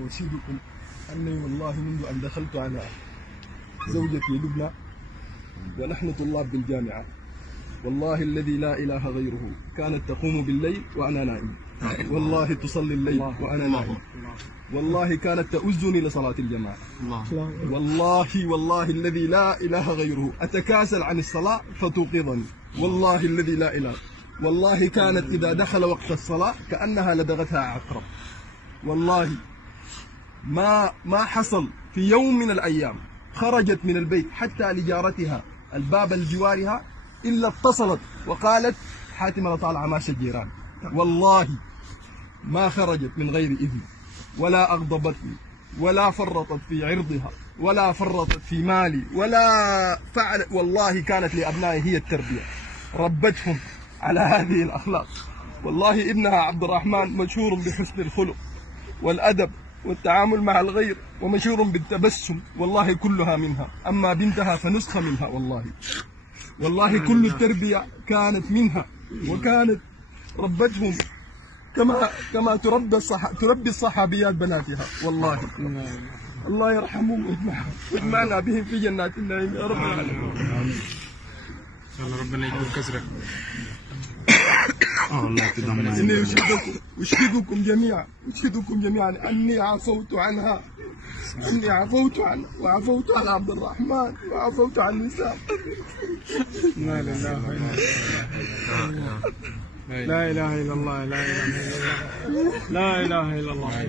أوشدكم أني والله منذ أن دخلت على زوجتي لبنى ونحن طلاب بالجامعة، والله الذي لا إله غيره كانت تقوم بالليل وأنا نائم، والله تصلي الليل وأنا نائم، والله كانت تؤزني لصلاة الجماعة، والله الذي لا إله غيره أتكاسل عن الصلاة فتوقظني، والله الذي لا إله، والله كانت إذا دخل وقت الصلاة كأنها لدغتها عقرب، والله ما حصل في يوم من الأيام خرجت من البيت حتى لجارتها الباب لجوارها إلا اتصلت وقالت حاتم أنا طالعة ماشي الجيران، والله ما خرجت من غير إذن، ولا أغضبتني ولا فرطت في عرضها ولا فرطت في مالي ولا فعل، والله كانت لأبنائي هي التربية، ربتهم على هذه الأخلاق، والله ابنها عبد الرحمن مشهور بحسن الخلق والأدب والتعامل مع الغير ومشهور بالتبسم، والله كلها منها، أما بنتها فنسخة منها، والله كل التربية كانت منها، وكانت ربتهم كما تربي الصحابيات بناتها، والله الله يرحمهم واجمعنا بهم في جنات النعيم يا رب العالمين. الله ربنا يجبر كسرك. إني أشهدكم جميعا أني عفوت عنها، وعفوت عن عبد الرحمن وعفوت عن النساء. لا لله لا اله الا الله، لا اله الا الله، لا اله الا الله،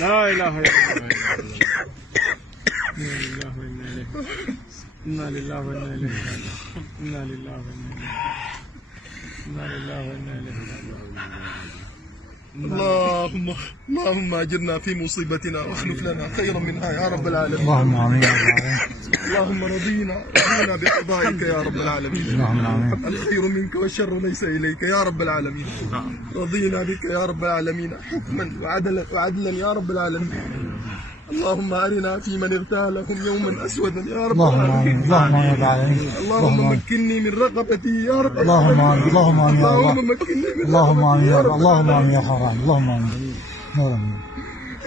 لا اله الا الله، انا لله وانا اليه راجعون، انا لله وانا اليه راجعون، انا لله وانا اليه راجعون. اللهم اجرنا في مصيبتنا واخلف لنا خيرا منها يا رب العالمين. اللهم امين يا رب العالمين. اللهم رضينا بقضائك يا رب العالمين. اللهم امين. الخير منك والشر ليس اليك يا رب العالمين. رضينا بك يا رب العالمين حكما وعدلا يا رب العالمين. اللهم أرنا في من اغتالهم يوما أسودا يا رب العالمين. اللهم امين يا رب العالمين. اللهم مكني من رقبتي يا رب اللهم امين. اللهم امين يا رب. اللهم مكني من اللهم امين يا رب. رب اللهم امين يا حرام. اللهم امين.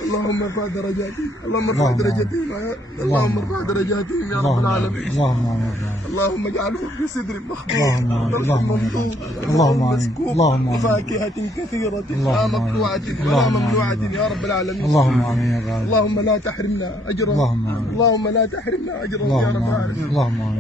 اللهم ارفع درجاتهم، اللهم ارفع درجاتهم، اللهم ارفع درجاتهم يا رب العالمين. اللهم امين. اللهم اجعلهم في صدر مخضوض اللهم ممدود، اللهم امين. مسكوب، اللهم امين. وفاكهة كثيرة لا مقطوعة ولا ممنوعة يا رب العالمين. اللهم امين يا رب. اللهم لا تحرمنا أجرا، اللهم امين. اللهم لا تحرمنا أجرا يا رب العالمين. اللهم امين.